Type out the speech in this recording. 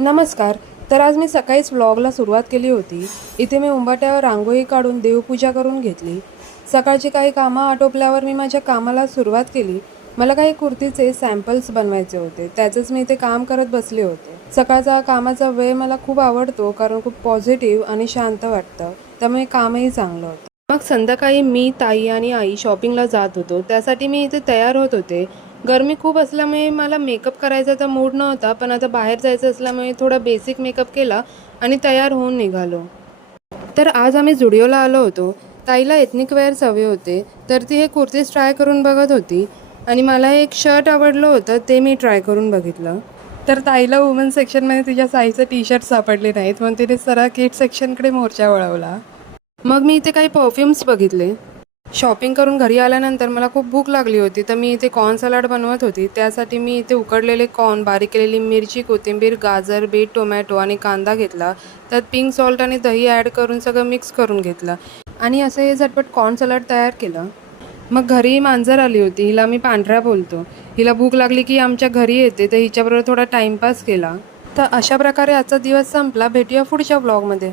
नमस्कार. तर आज मी सकाळीच व्लॉगला सुरुवात केली होती. इथे मी उंबाट्यावर रांगोळी काढून देवपूजा करून घेतली. सकाळची काही कामं आटोपल्यावर मी माझ्या कामाला सुरुवात केली. मला काही कुर्तीचे सॅम्पल्स बनवायचे होते. त्याचंच मी इथे काम करत बसले होते. सकाळचा कामाचा वेळ मला खूप आवडतो कारण खूप पॉझिटिव्ह आणि शांत वाटतं. त्यामुळे कामही चांगलं होतं. मग संध्याकाळी मी, ताई आणि आई शॉपिंगला जात होतो. त्यासाठी मी इथे तयार होत होते. गरमी खूप असल्यामुळे मला मेकअप करायचा तर मूड नव्हता, पण आता बाहेर जायचं असल्यामुळे थोडा बेसिक मेकअप केला आणि तयार होऊन निघालो. तर आज आम्ही झुडिओला आलो होतो. ताईला एथनिक वेअर्स हवे होते, तर ती हे कुर्तीज ट्राय करून बघत होती आणि मला एक शर्ट आवडलं होतं, ते मी ट्राय करून बघितलं. तर ताईला वुमन सेक्शनमध्ये तिच्या साईजचे टी शर्ट सापडले नाहीत, म्हणून तिने सरळ किड सेक्शनकडे मोर्चा वळवला. मग मी इथे काही परफ्युम्स बघितले. शॉपिंग करून घरी आल्यानंतर मला खूप भूक लागली होती, तर मी इथे कॉर्न सलाड बनवत होती. त्यासाठी मी इथे उकडलेले कॉर्न, बारीक केलेली मिरची, कोथिंबीर, गाजर, बीट, टोमॅटो आणि कांदा घेतला. त्यात पिंक सॉल्ट आणि दही ॲड करून सगळं मिक्स करून घेतलं आणि असं हे झटपट कॉर्न सलाड तयार केलं. मग घरी मांजर आली होती. हिला मी पांढऱ्या बोलतो. हिला भूक लागली की आमच्या घरी येते, तर हिच्याबरोबर थोडा टाईमपास केला. तर अशा प्रकारे आजचा दिवस संपला. भेटूया पुढच्या व्लॉगमध्ये.